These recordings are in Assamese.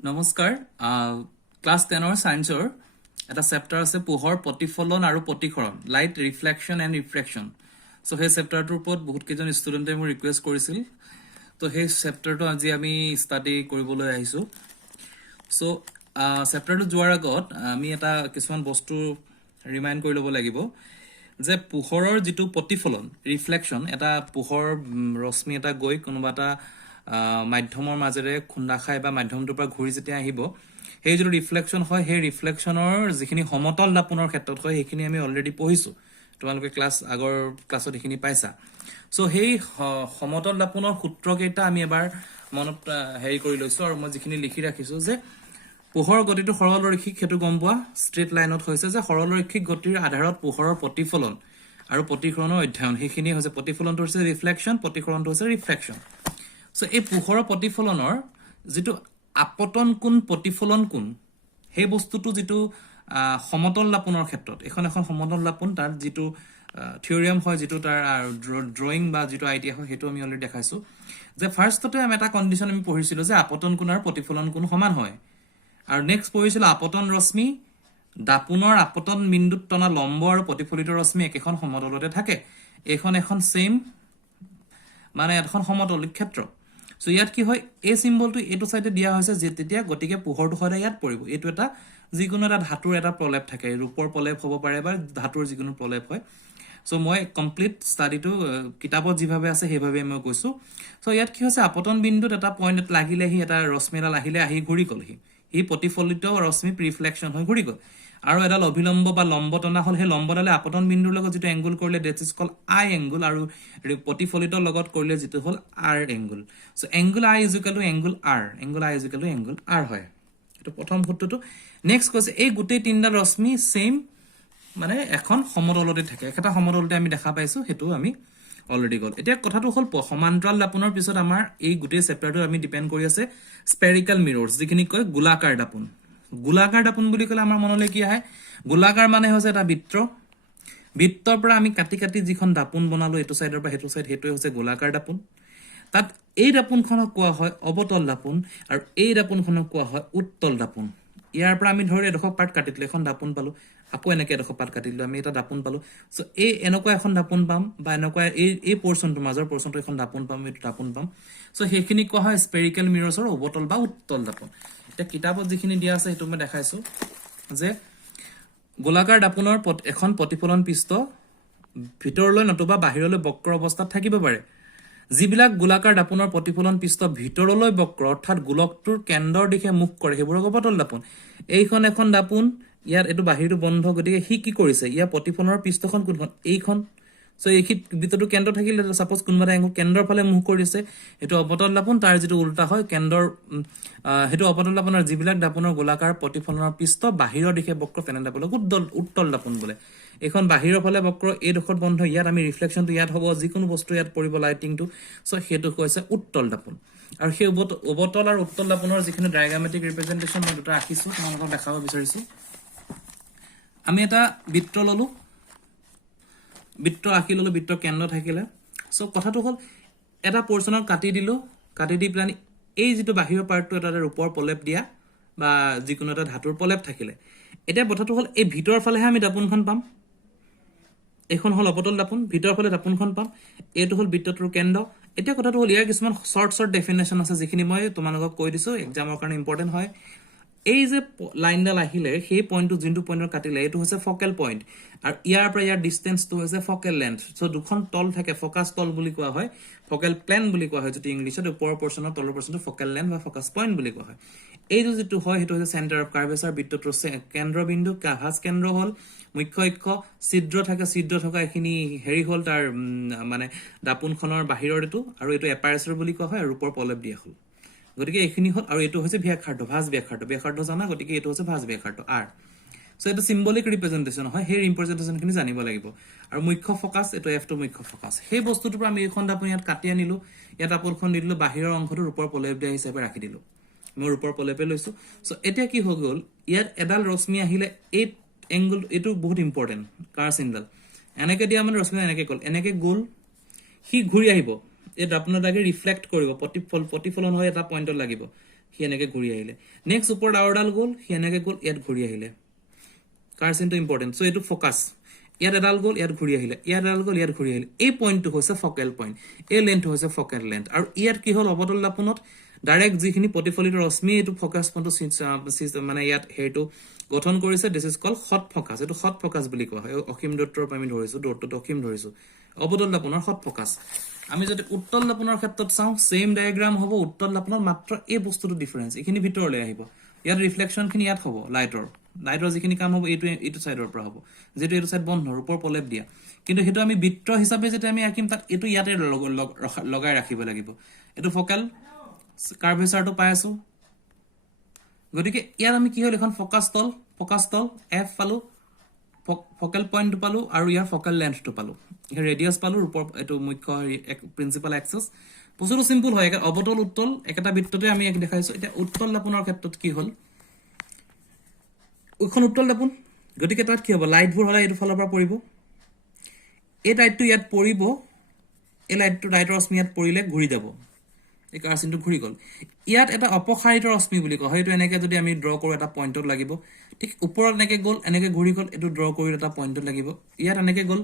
নমস্কাৰ ক্লাছ 10 সায়েন্সৰ এটা চেপ্টাৰ আছে পোহৰ প্ৰতিফলন আৰু প্ৰতিসৰণ light reflection and refraction so সেই চেপ্টাৰটোৰ ওপৰত বহুত কেইজন ষ্টুডেণ্টে মোক ৰিকুৱেষ্ট কৰিছিল তো সেই চেপ্টাৰটো আজি আমি ষ্টাডি কৰিবলৈ আহিছো সো চেপ্টাৰটো যোৱাৰ আগত আমি এটা কিছুমান বস্তু ৰিমাইণ্ড কৰি ল'ব লাগিব যে পোহৰৰ যেটো প্ৰতিফলন ৰিফ্লেকশ্যন এটা পোহৰ ৰশ্মি এটা গৈ কোনোবা এটা মাধ্যমৰ মাজেৰে খুন্দা খাই বা মাধ্যমটোৰ পৰা ঘূৰি যেতিয়া আহিব সেই যেটো ৰিফ্লেকশ্যন হয় সেই ৰিফ্লেকশ্যনৰ যিখিনি সমতল দাপনৰ ক্ষেত্ৰত হয় সেইখিনি আমি অলৰেডি পঢ়িছো তোমালোকে আগৰ ক্লাছত এইখিনি পাইছা সো সেই সমতল দাপনৰ সূত্ৰকেইটা আমি এবাৰ মনত হেৰি কৰি লৈছো আৰু মই যিখিনি লিখি ৰাখিছো যে পোহৰ গতিটো সৰলৰৈখিক হেতু গম পোৱা ষ্ট্ৰেট লাইনত হৈছে যে সৰলৰৈখিক গতিৰ আধাৰত পোহৰৰ প্ৰতিফলন আৰু প্ৰতিসৰণৰ অধ্যয়ন সেইখিনি হৈছে প্ৰতিফলনটো হৈছে ৰিফ্লেকশ্যন প্ৰতিসৰণটো হৈছে ৰিফ্ৰেকশ্যন সো এই পোহৰৰ প্ৰতিফলনৰ যেটো আপতন কোণ প্ৰতিফলন কোণ সেই বস্তুটো যেটো সমতল দাপনৰ ক্ষেত্ৰত এখন সমতল দাপন তাৰ যেটো থিওৰিয়াম হয় যেটো তাৰ ড্ৰয়িং বা যেটো আইডিয়া হয় হেতু আমি অলৰেডি দেখাইছো যে ফাৰ্ষ্টতে আমি এটা কন্ডিশন আমি পঢ়িছিলো যে আপতন কোণ আৰু প্ৰতিফলন কোণ সমান হয় আৰু নেক্সট পঢ়িছিল আপতন ৰশ্মি দাপনৰ আপতন বিন্দুত টনা লম্ব আৰু প্ৰতিফলিত ৰশ্মি একেখন সমতলতে থাকে এখন সেম মানে এখন সমতল ক্ষেত্ৰ সো ইয়াত কি হয় এই সিম্বলটো এটো সাইডে দিয়া হৈছে যে তেতিয়া গতিকে পোহৰটো হয় ইয়াত পৰিব এটো এটা যিকোনো এটা ধাতুৰ এটা প্ৰলেপ থাকে ৰূপৰ প্ৰলেপ হ'ব পাৰে বা ধাতুৰ যিকোনো প্ৰলেপ হয় সো মই কমপ্লিট ষ্টাডিটো কিতাপত যিভাবে আছে সেইভাবে মই কৈছো সো ইয়াত কি হৈছে আপতন বিন্দুত এটা পইণ্ট লাগিলে হি এটা ৰশ্মি এটা লাগিলে আহি ঘূৰি গলহি ই প্ৰতিফলিত ৰশ্মি ৰিফ্লেকশ্যন হৈ ঘূৰি গল আৰু এডাল অভিলম্ব বা লম্ব টনা হল সেই লম্বডালে আপতন বিন্দুৰ লগত যেটো এংগল কৰিলে that is call I angle আৰু প্ৰতিফলিত লগত কৰিলে যেটো হল R angle so angle I is equal to angle I is equal to angle R হয় এটো প্ৰথম সূত্ৰটো নেক্সট কৈছে এই গোটেই তিনডাল ৰশ্মি সেম মানে এখন সমতলতে থাকে একটা সমতলতে আমি দেখা পাইছো হেতু আমি অলৰেডি গল এতিয়া কথাটো হল সমান্তৰাল দাপনৰ পিছত আমাৰ এই গোটেই চেপ্টাৰটো আমি ডিপেন্ড কৰি আছে স্পেৰিকেল মিৰৰ্স যিখিনি কয় গোলাকাৰ দাপন বুলি কলে আমাৰ মনলৈ কি আহে গোলাকাৰ মানে হৈছে এটা বৃত্তৰ পৰা আমি কাটি যিখন দাপন বনালো এটো সাইডৰ পৰা হেতু সাইড হেতুই হৈছে গোলাকাৰ দাপন তাত এই দাপনখনক কোৱা হয় অবতল দাপন আৰু এই দাপনখনক কোৱা হয় উত্তল দাপন ইয়াৰ পৰা আমি ধৰি এডোখৰ পাৰ্ট কাটিলে এখন দাপন পালো আকৌ এনেকে এডোখৰ পাৰ্ট কাটিলো আমি এটা দাপন পালো সো এই এনেকুৱা এখন দাপন পাম বা এনেকুৱা এই পোৰচনটো মাজৰ পোৰচনটো এখন দাপন পাম এই দাপন পাম সো সেইখিনি কোৱা হয় স্পেৰিকেল মিৰৰ্সৰ অবতল বা উত্তল দাপন এটা কিতাপত যিখিনি দিয়া আছে হেতু মই দেখাইছো যে গোলাকাৰ দাপনৰ এখন প্ৰতিফলন পৃষ্ঠ ভিতৰলৈ নতুবা বাহিৰলৈ বক্ৰ অৱস্থাত থাকিব পাৰে যিবিলাক গোলাকাৰ দাপনৰ প্ৰতিফলন পৃষ্ঠ ভিতৰলৈ বক্ৰ অৰ্থাৎ গোলকটোৰ কেন্দ্ৰৰ দিশে মুখ কৰে হেবোৰ অবতল দাপন এইখন এখন দাপন ইয়াৰ এটো বাহিৰটো বন্ধ গতিকে হি কি কৰিছে ইয়াৰ প্ৰতিফলনৰ পৃষ্ঠখন কোনখন এইখন সো এই ভিতৰটো কেন্দ্ৰ থাকিলে সাপোজ কোনবা এংগল কেন্দ্ৰৰ ফালে মুখ কৰিছে এটো অবতল দাপন তাৰ যেটো উল্টা হয় কেন্দ্ৰৰ হেতু অবতল দাপনৰ যিবিলাক দাপনৰ গোলাকাৰ প্ৰতিফলনৰ পৃষ্ঠ বাহিৰৰ দিশে বক্ৰ তেনে দাপনক উত্তল দাপন বোলে এখন বাহিৰৰ ফালে বক্ৰ এই দখত বন্ধ ইয়াত আমি ৰিফ্লেকশ্যনটো ইয়াত হ'ব যিকোনো বস্তু ইয়াত পৰিব লাইটিংটো সো হেতু কৈছে উত্তল দাপন আৰু সেই অবতল আৰু উত্তল দাপনৰ যিখিনি ডায়াগ্ৰামেটিক ৰিপ্ৰেজেন্টেচন মই দুটা ৰাখিছো তোমালোকক দেখাব বিচাৰিছো আমি এটা বৃত্ত ললো বৃত্ত আঁকি ললো বৃত্ত কেন্দ্ৰ থাকিলে সো কথাটো হল এটা পোৰচনত কাটি দি প্লান এই যেটো বাহিৰৰ পাৰ্টটো এটা ৰূপৰ প্ৰলেপ দিয়া বা যিকোনো এটা ধাতুৰ প্ৰলেপ থাকিলে এটা কথাটো হল এই ভিতৰ ফালেহে আমি দাপনখন পাম এখন হল অবতল দাপন ভিতৰ ফালে দাপনখন পাম এটো হল বৃত্তটোৰ কেন্দ্ৰ এটা কথাটো হল ইয়াৰ কিছুমান শৰ্ট ডেফিনেশন আছে যিখিনি মই তোমালোকক কৈ দিছো এক্সামৰ কাৰণে ইম্পৰ্টেন্ট হয় এই যে লাইনডাল আহিলে সেই পইণ্টটো যিটো পইণ্টৰ কাটিলে এটো হৈছে ফকেল পইণ্ট আৰু ইয়াৰ পৰা ইয়াৰ ডিসটেন্সটো হৈছে ফকেল লেন্থ সো দুখন তল থাকে ফোকাস তল বুলি কোৱা হয় ফকেল প্লেন বুলি কোৱা হয় যেটো ইংলিশত ওপৰৰ পোৰচনৰ তলৰ পোৰচনটো ফকেল লেন্থ বা ফোকাস পইণ্ট বুলি কোৱা হয় এই যেটো হয় হেতু হৈছে সেন্টাৰ অফ কাৰ্ভেচাৰ বৃত্তটোৰ কেন্দ্ৰবিন্দু কাভাস কেন্দ্ৰ হল মুখ্য অক্ষ ছিদ্ৰ থকা এখিনি হেৰি হল তাৰ মানে দাপনখনৰ বাহিৰৰ এটো আৰু এটো এপাৰেচাৰ বুলি কোৱা হয় আৰু ওপৰ প্ৰলেপ দিয়া হল গতিকে এখিনি হল আৰু এটো হৈছে ব্যাসাৰ্ধ ভাঁজ ব্যাসাৰ্ধ জানা গতিকে এটো হৈছে ভাঁজ ব্যাসাৰ্ধ আৰ সো এটা সিম্বলিক ৰিপ্ৰেজেন্টেচন হয় সেই ৰিপ্ৰেজেন্টেচনখিনি জানিব লাগিব আৰু মুখ্য ফোকাস এটো এফ টো মুখ্য ফোকাস সেই বস্তুটোৰ পৰা আমি এখন দাপন ইয়াত কাটি আনিলো ইয়াত আপলখন দিলো বাহিৰৰ অংশটো ওপৰ প্ৰলেপ দিয়া হিচাপে ৰাখি দিলো মই ওপৰ প্ৰলেপে লৈছো সো এতিয়া কি হৈ গল ইয়াত এডাল ৰশ্মি আহিলে এই এংগল এটো বহুত ইম্পৰ্টেন্ট কাৰ সিম্বল এনেকে দিয়া মানে ৰশ্মি এনেকে গল হি ঘূৰি আহিব এই দাপনৰ দাগে ৰিফ্লেক্ট কৰিব প্ৰতিফলন হৈ এটা পইণ্টত লাগিব সি এনেকে ঘূৰি আহিলে নেক্সট ওপৰত আৰু এডাল গ'ল সি এনেকে গ'ল ইয়াত ঘূৰি আহিলে কাৰ চিনটো ইম্পৰ্টেণ্ট চ' এইটো ফ'কাছ ইয়াত এডাল গ'ল ইয়াত ঘূৰি আহিলে ইয়াত এডাল গ'ল ইয়াত ঘূৰি আহিলে এই পইণ্টটো হৈছে ফকেল পইণ্ট এই লেন্থটো হৈছে ফকেল লেন্থ আৰু ইয়াত কি হ'ল অৱতল দাপোনত ডাইৰেক্ট যিখিনি প্ৰতিফলিত ৰশ্মি এইটো ফকাছ পইণ্টটো মানে ইয়াত হেৰিটো গঠন কৰিছে this is call hot focus এইটো হট ফকাছ বুলি কোৱা হয় অসীম দূৰত্বৰ পৰা আমি ধৰিছো দূৰত্বটো অসীম ধৰিছো অৱতল দাপোনৰ হট ফকাছ আমি যদি উত্তল দাপোনৰ ক্ষেত্ৰত চাওঁ সেম ডায়াগ্ৰাম হ'ব উত্তল দাপোনত মাত্ৰ এই বস্তুটো ডিফাৰেন্স এইখিনি ভিতৰলৈ আহিব ইয়াত ৰিফ্লেকশ্যনখিনি ইয়াত হ'ব লাইটৰ যিখিনি কাম হ'ব এইটো চাইডৰ পৰা হ'ব যেটো এইটো চাইড বন্ধ ওপৰ পলেপ দিয়া কিন্তু হেতু আমি বৃত্ত হিচাপে যেতিয়া আমি আঁকিম তাত এইটো ইয়াতে লগাই ৰাখিব লাগিব এইটো ফকাল কাৰ্ভেচাৰটো পাই আছো গতিকে ইয়াত আমি কি হ'ল এখন ফকাছ তল এফ পালো ফকেল পইণ্টটো পালো আৰু ইয়াৰ ফকেল লেন্থটো পালো এই ৰেডিয়াছ পালো ওপৰ এইটো মুখ্য প্ৰিন্সিপাল এক্সিছ বস্তুটো সিম্পল হয় অৱতল উত্তল একেটা বৃত্ততে আমি এক দেখাইছো এতিয়া উত্তল দাপোনৰ ক্ষেত্ৰত কি হ'ল এখন উত্তল দাপোন গতিকে তাত কি হ'ব লাইটবোৰ হলে এইটো ফালৰ পৰা পৰিব এই লাইটটো ইয়াত পৰিব এই লাইটৰ ৰশ্মি ইয়াত পৰিলে ঘূৰি যাব এই কাৰ্চিনটো ঘূৰি গ'ল ইয়াত এটা অপসাৰিত ৰশ্মি বুলি কয় হয়তো এনেকে যদি আমি ড্ৰ কৰো এটা পইণ্টত লাগিব ঠিক ওপৰত এনেকে গ'ল এনেকে ঘূৰি গ'ল এইটো ড্ৰ কৰি এটা পইণ্টত লাগিব ইয়াত এনেকে গ'ল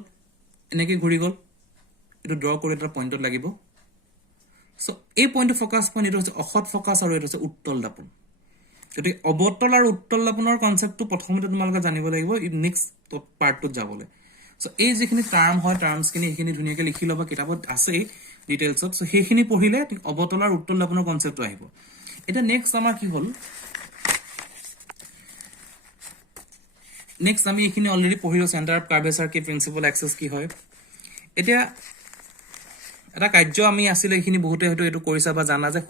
এনেকে ঘূৰি গ'ল এইটো ড্ৰ কৰি এটা পইণ্টত লাগিব সো এই পইণ্টটো ফকাছ পইণ্ট এইটো হৈছে অসৎ ফকাছ আৰু এইটো হৈছে উত্তল দাপোন গতিকে অৱতল আৰু উত্তল দাপোনৰ কনচেপ্টটো প্ৰথমতে তোমালোকে জানিব লাগিব নেক্সট পাৰ্টটোত যাবলৈ সো এই যিখিনি টাৰ্ম হয় টাৰ্মছখিনি এইখিনি ধুনীয়াকৈ লিখি ল'বা কিতাপত আছেই ডিটেইলছত সো সেইখিনি পঢ়িলে অৱতল আৰু উত্তল দাপোনৰ কনচেপ্টটো আহিব এতিয়া নেক্সট আমাৰ কি হ'ল নেক্সট আমি এইখিনি অলৰেডি পঢ়িলো চেণ্টাৰ অফ কাৰ্ভেচাৰ কি প্ৰিন্সিপাল এক্সিছ কি হয় এতিয়া এটা কাৰ্য আমি আছিলে এইখিনি বহুতে হয়তো এইটো কৰিছা বা জানা যে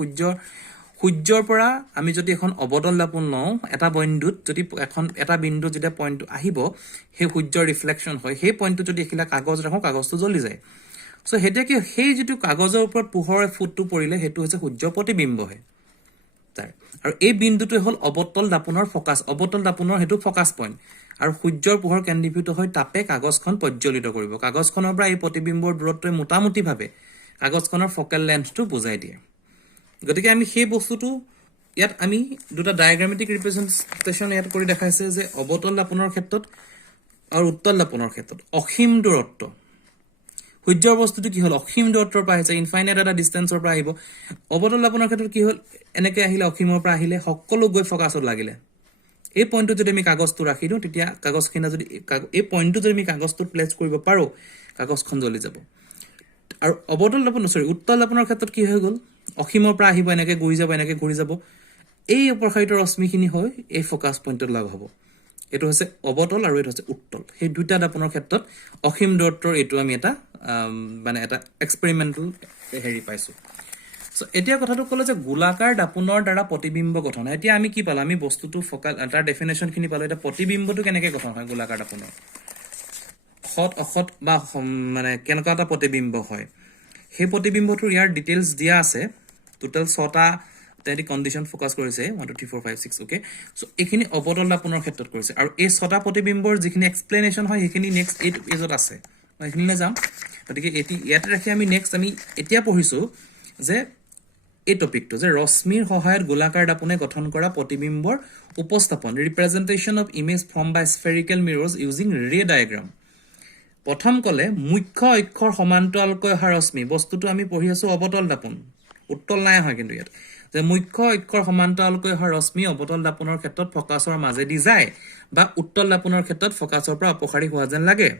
সূৰ্যৰ পৰা আমি যদি এখন অৱতল দাপোন লওঁ এটা বিন্দুত যদি এটা বিন্দু যেতিয়া পইণ্টটো আহিব সেই সূৰ্যৰ ৰিফ্লেকশ্যন হয় সেই পইণ্টটো যদি এখিলা কাগজ ৰাখোঁ কাগজটো জ্বলি যায় সো হেতিয়া কি সেই যিটো কাগজৰ ওপৰত পোহৰৰ ফুটটো পৰিলে সেইটো হৈছে সূৰ্যৰ প্ৰতিবিম্ব হয় তাৰ আৰু এই বিন্দুটো হ'ল অৱতল দাপোনৰ ফকাছ অৱতল দাপোনৰ হেতু ফকাছ পইণ্ট আৰু সূৰ্যৰ পোহৰ কেন্দ্ৰীভূত হৈ তাপে কাগজখন প্ৰজ্বলিত কৰিব কাগজখনৰ পৰা এই প্ৰতিবিম্বৰ দূৰত্বই মোটামুটিভাৱে কাগজখনৰ ফকেল লেন্থটো বুজাই দিয়ে গতিকে আমি সেই বস্তুটো ইয়াত আমি দুটা ডায়াগ্ৰামেটিক ৰিপ্ৰেজেন্টেশ্যন ইয়াত কৰি দেখাইছে যে অৱতল দাপোনৰ ক্ষেত্ৰত আৰু উত্তল দাপোনৰ ক্ষেত্ৰত অসীম দূৰত্ব সূৰ্যৰ বস্তুটো কি হ'ল অসীম দূৰত্বৰ পৰা আহিছে ইনফাইনাইট এটা ডিষ্টেন্সৰ পৰা আহিব অৱতল দাপোনৰ ক্ষেত্ৰত কি হ'ল এনেকে আহিলে অসীমৰ পৰা আহিলে সকলো গৈ ফকাছত লাগিলে এই পইণ্টটো যদি আমি কাগজটো ৰাখি দিওঁ তেতিয়া কাগজখিনি যদি এই পইণ্টটো যদি আমি কাগজটোত প্লেচ কৰিব পাৰোঁ কাগজখন জ্বলি যাব আৰু অৱতল দাপোন উত্তল দাপোনৰ ক্ষেত্ৰত কি হৈ গ'ল অসীমৰ পৰা আহিব এনেকে ঘূৰি যাব এই অপসাৰিত ৰশ্মিখিনি হৈ এই ফকাছ পইণ্টত লগ হ'ব এইটো হৈছে অৱতল আৰু এইটো হৈছে উত্তল সেই দুটা দাপোনৰ ক্ষেত্ৰত অসীম দূৰত্বৰ এইটো আমি এটা মানে এটা এক্সপেৰিমেণ্টেল হেৰি পাইছোঁ সো এতিয়া কথাটো ক'লে যে গোলাকাৰ দাপোনৰ দ্বাৰা প্ৰতিবিম্ব গঠন এতিয়া আমি কি পালোঁ আমি বস্তুটো ফকাল তাৰ ডেফিনেশ্যনখিনি পালোঁ এতিয়া প্ৰতিবিম্বটো কেনেকৈ গঠন হয় গোলাকাৰ দাপোনৰ সৎ অসৎ বা মানে কেনেকুৱা এটা প্ৰতিবিম্ব হয় সেই প্ৰতিবিম্বটোৰ ইয়াৰ ডিটেইলছ দিয়া আছে টোটেল 6টা তেহেঁতি কণ্ডিশ্যন ফ'কাছ কৰিছে 1 2 3 4 5 6 অ'কে চ' এইখিনি অৱতল দাপোনৰ ক্ষেত্ৰত কৰিছে আৰু এই 6টা প্ৰতিবিম্বৰ যিখিনি এক্সপ্লেনেশ্যন হয় সেইখিনি নেক্সট এইটো পেজত আছে মই এইখিনিলৈ যাম গতিকে ইয়াতে ৰাখি আমি নেক্সট আমি এতিয়া পঢ়িছোঁ যে এই টপিকটো যে ৰশ্মিৰ সহায়ত গোলাকাৰ দাপোনে গঠন কৰা প্ৰতিবিম্বৰ উপস্থাপন representation of image form by spherical mirrors using ray diagram প্ৰথম ক'লে মুখ্য অক্ষৰ সমান্তৰালকৈ অহা ৰশ্মি বস্তুটো আমি পঢ়ি আছোঁ অৱতল দাপোন উত্তল নাই হয় কিন্তু ইয়াত যে মুখ্য অক্ষৰ সমান্তৰালকৈ অহা ৰশ্মি অৱতল দাপোনৰ ক্ষেত্ৰত ফকাছৰ মাজেদি যায় বা উত্তল দাপোনৰ ক্ষেত্ৰত ফকাছৰ পৰা অপসাৰী হোৱা যেন লাগে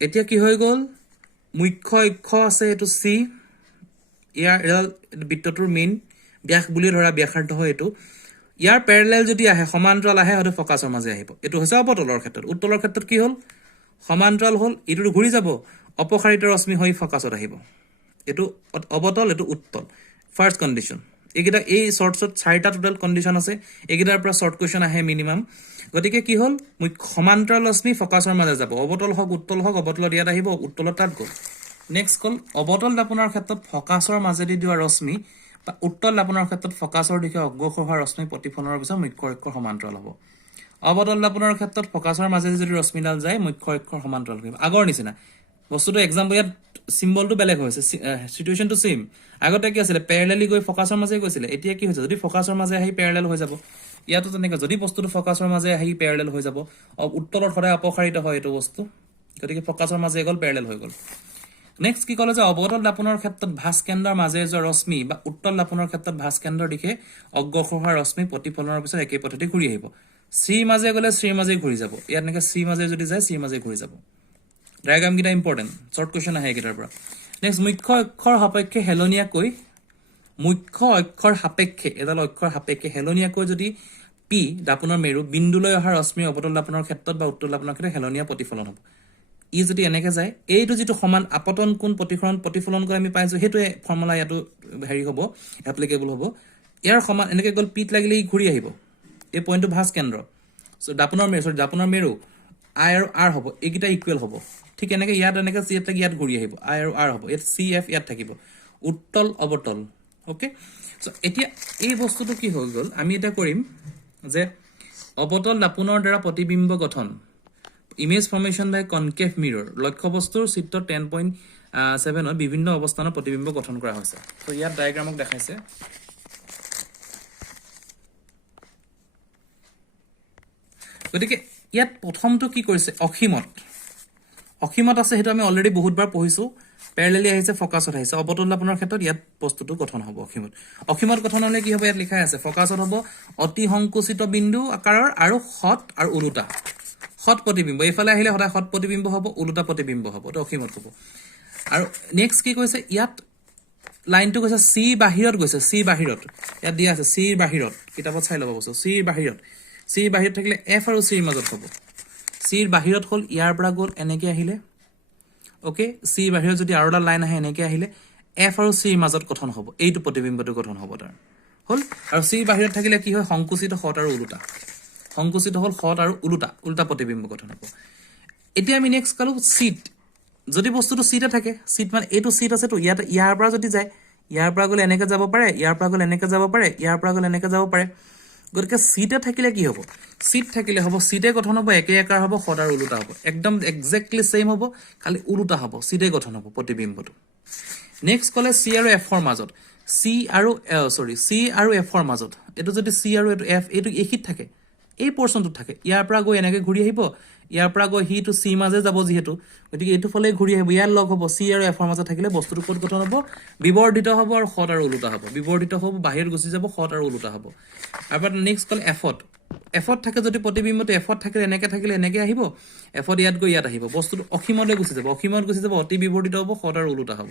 এতিয়া কি হৈ গ'ল মুখ্য অক্ষ আছে এইটো চি ইয়াৰ বৃত্তটোৰ মেইন ব্যাস বুলি ধৰা ব্যাসাৰ্ধ হয় এইটো ইয়াৰ পেৰেলেল যদি আহে সমান্তৰাল আহে হয়তো ফকাছৰ মাজে আহিব এইটো হৈছে অৱতলৰ ক্ষেত্ৰত উত্তলৰ ক্ষেত্ৰত কি হ'ল সমান্তৰাল হ'ল এইটো ঘূৰি যাব অপসাৰিত ৰশ্মি হৈ ফকাছত আহিব এইটো অৱতল এইটো উত্তল ফাৰ্ষ্ট কণ্ডিশ্যন এইকেইটা এই শ্বৰ্টছত 4টা টোটেল কণ্ডিশ্যন আছে এইকেইটাৰ পৰা শ্বৰ্ট কুৱেশ্যন আহে মিনিমাম গতিকে কি হ'ল সমান্তৰাল ৰশ্মি ফকাছৰ মাজে যাব অৱতল হওক উত্তল হওক অৱতলত ইয়াত আহিব উত্তলত তাত গ'ল নেক্সট হ'ল অৱতল দাপোনৰ ক্ষেত্ৰত ফকাছৰ মাজেদি দিয়া ৰশ্মি বা উত্তল দাপোনৰ ক্ষেত্ৰত ফকাছৰ দিশে অগ্ৰসৰ হোৱা ৰশ্মি প্ৰতিফলনৰ পিছত মুখ্য অক্ষৰ সমান্তৰাল হ'ব অৱতল দাপোনৰ ক্ষেত্ৰত ফকাছৰ মাজেদি যদি ৰশ্মিডাল যায় মুখ্য অক্ষৰ সমান্তৰাল কৰিব আগৰ নিচিনা বস্তুটো এক্সাম্পল ইয়াত চিম্বলটো বেলেগ হৈছে সিচুৱেশ্যনটো সেম আগতে কি আছিল প্যাৰালেলি গৈ ফোকাসৰ মাজে গৈছিল এতিয়া কি হৈছে যদি ফোকাসৰ মাজে আহি প্যাৰালেল হৈ যাব ইয়াতো তেনেকৈ যদি বস্তুটো ফোকাসৰ মাজে আহি প্যাৰালেল হৈ যাব উত্তলত সদায় অপসাৰিত হয় এইটো বস্তু গতিকে ফোকাসৰ মাজে গল প্যাৰালেল হৈ গল নেক্সট কি কলে যে অবতল দাপনৰ ক্ষেত্ৰত ভাস কেন্দ্ৰৰ মাজে যোৱা ৰশ্মি বা উত্তল দাপনৰ ক্ষেত্ৰত ভাস কেন্দ্ৰৰ দিশে অগ্ৰসৰ হোৱা ৰশ্মি প্ৰতিফলনৰ পিছত একে পথতে ঘূৰি আহিব শ্ৰীৰ মাজে গলে শ্ৰীৰ মাজে ঘূৰি যাব ইয়াত নেকে শ্ৰীৰ মাজে যদি যায় শ্ৰীৰ মাজে ঘূৰি যাব ডায়াগ্ৰাম কিটা ইম্পৰ্টেন্ট শৰ্ট কোৱেশ্চন আহে একেটাৰ পৰা নেক্সট মুখ্য অক্ষৰ সাপেক্ষে হেলনিয়াকৈ মুখ্য অক্ষৰ সাপেক্ষে এডাল অক্ষৰ সাপেক্ষে হেলনিয়াকৈ যদি পি দাপনৰ মেৰু বিন্দুলৈ অহা ৰশ্মি অবতল দাপনৰ ক্ষেত্ৰত বা উত্তল দাপনৰ ক্ষেত্ৰত হেলনিয়া প্ৰতিফলন হ'ব ই যদি এনেকে যায় এইটো যেটো সমান আপতন কোণ প্ৰতিফলন কৰে আমি পাইছো হেতুৱে ফৰ্মুলা ইয়াটো হেৰি হ'ব এপ্লিকেবল হ'ব ইয়াৰ সমান এনেকে গল পিত লাগিলে ই ঘূৰি আহিব এই পইণ্টটো ভাস কেন্দ্ৰ সো দাপনৰ মেৰু আই আৰু আৰ হ'ব এইকিটা ইকুৱেল হ'ব ঠিক এনেকে ইয়াত এনেকে সি এটা ইয়াত ঘূৰি আহিব আই আৰু আৰ হ'ব ইয়াত সি এফ ইয়াত থাকিব উত্তল অবতল ওকে সো এতিয়া এই বস্তুটো কি হৈ গল আমি এটা কৰিম যে অবতল দাপনৰ দ্বাৰা প্ৰতিবিম্ব গঠন ইমেজ ফৰ্মেশন বাই কনকেভ মিৰৰ লক্ষ্য বস্তুৰ চিত্ৰ 10.7 ত বিভিন্ন অৱস্থানৰ প্ৰতিবিম্ব গঠন কৰা হৈছে তো ইয়াত ডায়াগ্ৰামক দেখাইছে গতিকে ইয়াত প্ৰথমটো কি কৰিছে অসীমত আছে হেতু আমি অলৰেডি বহুতবাৰ পঢ়িছো প্যাৰালেলি আহিছে ফোকাসত আহিছে অবতল দাপনৰ ক্ষেত্ৰত ইয়াত বস্তুটো গঠন হ'ব অসীমত গঠন হলে কি হ'ব ইয়াত লিখা আছে ফোকাসত হ'ব অতি সংকুচিত বিন্দু আকাৰৰ আৰু হট আৰু উলুটা হট প্ৰতিবিম্ব এফালে আহিলে হঠাৎ হট প্ৰতিবিম্ব হ'ব উলুটা প্ৰতিবিম্ব হ'ব তো অসীমত হ'ব আৰু নেক্সট কি কৈছে ইয়াত লাইনটো কৈছে সি বাহিৰত গৈছে সি বাহিৰত ইয়াত দিয়া আছে সি বাহিৰত কিতাপত চাই ল'ব বস্তু সি বাহিৰত থাকিলে এফ আৰু সিৰ মাজত হ'ব সিৰ বাহিৰত হল ইয়াৰ পৰা গল এনেকে আহিলে ওকে সি বাহিৰত যদি আৰু এটা লাইন আহে এনেকে আহিলে এফ আৰু সিৰ মাজত গঠন হ'ব এইটো প্ৰতিবিম্বটো গঠন হ'ব তাৰ হল আৰু সি বাহিৰত থাকিলে কি হয় সংকুচিত হট আৰু উলুটা সংকুচিত হল হট আৰু উলুটা প্ৰতিবিম্ব গঠন হ'ব এতিয়া আমি নেক্সট কালো সিট যদি বস্তুটো সিটে থাকে সিট মানে এইটো সিট আছে তো ইয়াৰ পৰা যদি যায় ইয়াৰ পৰা গলে এনেকে যাব পাৰে ইয়াৰ পৰা গলে এনেকে যাব পাৰে ইয়াৰ পৰা গলে এনেকে যাব পাৰে গতিকে সিটে থাকিলে কি হ'ব সিট থাকিলে হ'ব সিটে গঠন হ'ব একে আকাৰ হ'ব হট আৰু উলুটা হ'ব একদম এক্স্যাক্টলি সেম হ'ব খালি উলুটা হ'ব সিটে গঠন হ'ব প্ৰতিবিম্বটো নেক্সট কলে সি আৰু এফৰ মাজত সি আৰু এফৰ মাজত এটো যদি সি আৰু এফ এটো একিত থাকে এই পোৰশনটো থাকে ইয়াৰ পৰা গৈ এনেকে ঘূৰি আহিব ইয়াৰ পৰা গৈ হি টু সি মাজে যাব যেহেতু গতিকে এইটো ফলে ঘূৰি আহিব ইয়াৰ লগ হ'ব সি আৰু এফৰ মাজত থাকিলে বস্তুটো ক'ত গঠন হ'ব বিবৰ্ধিত হ'ব আৰু হট আৰু উলুটা হ'ব বিবৰ্ধিত হ'ব বাহিৰ গুচি যাব হট আৰু উলুটা হ'ব আৰু নেক্সট কল এফত থাকে যদি প্ৰতিবিম্বটো এফত থাকিলে এনেকে আহিব এফত ইয়াত গৈ ইয়াত আহিব বস্তুটো অসীমলৈ গুচি যাব অতি বিবৰ্ধিত হ'ব হট আৰু উলুটা হ'ব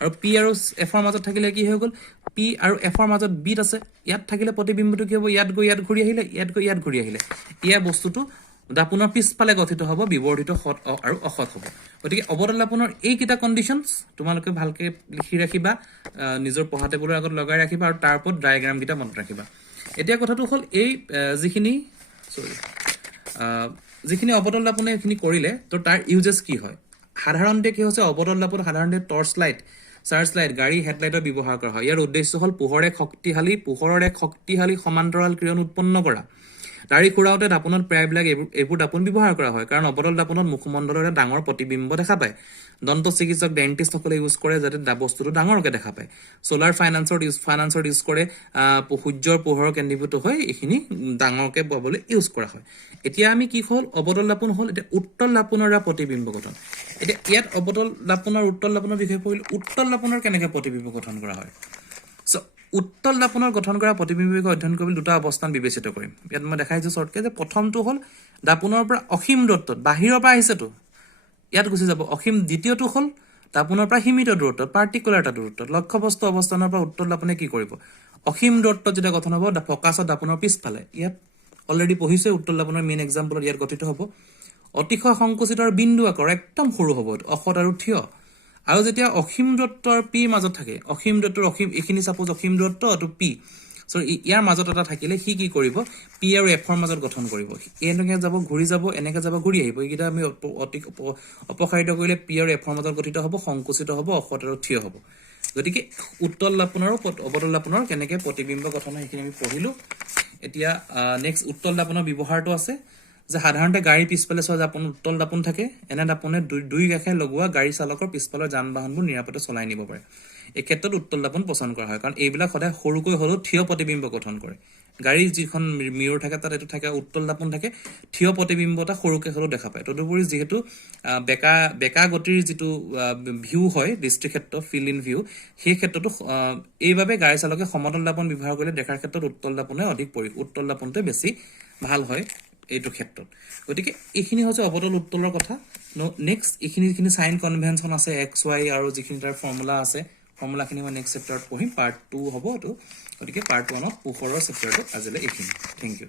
আৰু পি আৰু এফৰ মাজত থাকিলে কি হৈ গল পি আৰু এফৰ মাজত বিট আছে ইয়াত থাকিলে প্ৰতিবিম্বটো কি হ'ব ইয়াত গৈ ইয়াত ঘূৰি আহিলে ইয়া বস্তুটো দাপনৰ পিছফালে গঠিত হ'ব বিবৰ্ধিত হট আৰু অহট হ'ব গতিকে অবতল দাপনৰ এই কিটা কন্ডিশনস তোমালোকে ভালকে লিখি ৰাখিবা নিজৰ পঢ়া টেবুলৰ আগত লগাই ৰাখিবা আৰু তাৰ ওপৰত ডায়াগ্ৰাম কিটা মনত ৰাখিবা এতিয়া কথাটো হল এই যিখিনি অবতল দাপনে এখিনি কৰিলে তো তাৰ ইউজেস কি হয় সাধাৰণতে কি হৈছে অবতল দাপন সাধাৰণতে টৰ্চ লাইট চাৰ্চ লাইট গাড়ী হেডলাইটৰ ব্যৱহাৰ কৰা হয় ইয়াৰ উদ্দেশ্য হল পোহৰৰ এক শক্তিশালী সমান্তৰাল কিৰণ উৎপন্ন কৰা দাড়ি খুৰাওতে দাপনত প্ৰায়বিলাক এইবোৰ দাপন ব্যৱহাৰ কৰা হয় কাৰণ অবতল দাপনত মুখমণ্ডলৰ ডাঙৰ প্ৰতিবিম্ব দেখা পায় দন্ত চিকিৎসক ডেন্টিষ্ট সকলে ইউজ কৰে যাতে বস্তুটো ডাঙৰকে দেখা পায় সোলাৰ ফাইনান্সৰ ইউজ কৰে সূৰ্যৰ পোহৰৰ কেন্দ্ৰীভূত হৈ এখিনি ডাঙৰকে পাবলৈ ইউজ কৰা হয় এতিয়া আমি কি হল অবতল দাপন হল এটা উত্তল দাপনৰ প্ৰতিবিম্ব গঠন এতিয়া ইয়াত অবতল দাপনৰ উত্তল দাপনৰ বিষয়ে পঢ়িল উত্তল দাপনৰ কেনেকৈ প্ৰতিবিম্ব গঠন কৰা হয় সো উত্তল দাপনৰ গঠন কৰা প্ৰতিবিম্বক অধ্যয়ন কৰিবলৈ দুটা অৱস্থান বিবেচিত কৰিম ইয়াত মই দেখাইছো শৰ্টকে যে প্ৰথমটো হল দাপনৰ পৰা অসীম দূৰত্বত বাহিৰৰ পৰা আহিছেতো ইয়াত গুচি যাব অসীম দ্বিতীয়টো হল দাপনৰ পৰা সীমিত দূৰত্বত পাৰ্টিকুলাৰ এটা দূৰত্বত লক্ষ্যবস্তু অৱস্থানৰ পৰা উত্তল দাপনে কি কৰিব অসীম দূৰত্বত যেটা গঠন হ'ব ফোকাসত দাপনৰ পিছফালে ইয়াত অলৰেডি পঢ়িছে উত্তল দাপনৰ মেইন এক্সাম্পলত ইয়াত গঠিত হ'ব অতিশয় সংকুচিত আৰু বিন্দু আকাৰ একদম সৰু হ'ব অহট আৰু থিয় আৰু যেতিয়া অসীম দূৰত্বৰ পি মাজত থাকে অসীম দূৰত্বৰ এখিনি সাপোজ অসীম দূৰত্ব আৰু পি সো ইয়াৰ মাজত এটা থাকিলে কি কৰিব পি আৰু এফৰ মাজত গঠন কৰিব এনেকে যাব ঘূৰি যাব এনেকে যাব ঘূৰি আহিব এইকিটা আমি অপসাৰিত কৰিলে পি আৰু এফৰ মাজত গঠিত হ'ব সংকুচিত হ'ব অহট আৰু থিয় হ'ব গতিকে উত্তল দাপনৰ অবতল দাপনৰ কেনেকে প্ৰতিবিম্ব গঠন হয় সেইখিনি আমি পঢ়িলো এতিয়া নেক্সট উত্তল দাপনৰ ব্যৱহাৰটো আছে যে সাধাৰণতে গাড়ী পিছফালে চোৱা দাপোন উত্তল দাপোন থাকে এনে দাপোনে দুই কাষে লগোৱা গাড়ী চালকৰ পিছফালৰ যান বাহনবোৰ নিৰাপদে চলাই নিব পাৰে এই ক্ষেত্ৰত উত্তল দাপোন পছন্দ কৰা হয় কাৰণ এইবিলাক সদায় সৰুকৈ হ'লেও থিয় প্ৰতিবিম্ব গঠন কৰে গাড়ীৰ যিখন মিৰৰ থাকে তাত এইটো থাকে উত্তল দাপোন থাকে থিয় প্ৰতিবিম্ব এটা সৰুকৈ হ'লেও দেখা পায় তদুপৰি যিহেতু বেকা গতিৰ যিটো ভিউ হয় দৃষ্টি ক্ষেত্ৰ ফিল ইন ভিউ সেই ক্ষেত্ৰতো এইভাবে গাড়ী চালকে সমতল দাপোন ব্যৱহাৰ কৰিলে দেখাৰ ক্ষেত্ৰত উত্তল দাপোনে অধিক উত্তল দাপোনতে বেছি ভাল হয় এইটো ক্ষেত্ৰত গতিকে এইখিনি হৈছে অৱতল উত্তলৰ কথা নেক্সট এইখিনি সাইন কনভেনশন আছে এক্স ওয়াই আৰু যিখিনি তাৰ ফৰ্মুলা আছে ফৰ্মুলাখিনি মই নেক্সট চেপ্টাৰত পঢ়িম পাৰ্ট 2 হ'ব তো গতিকে পাৰ্ট 1 ত পোহৰৰ চেপ্টাৰটো আজিলৈ এইখিনি থ্যাংক ইউ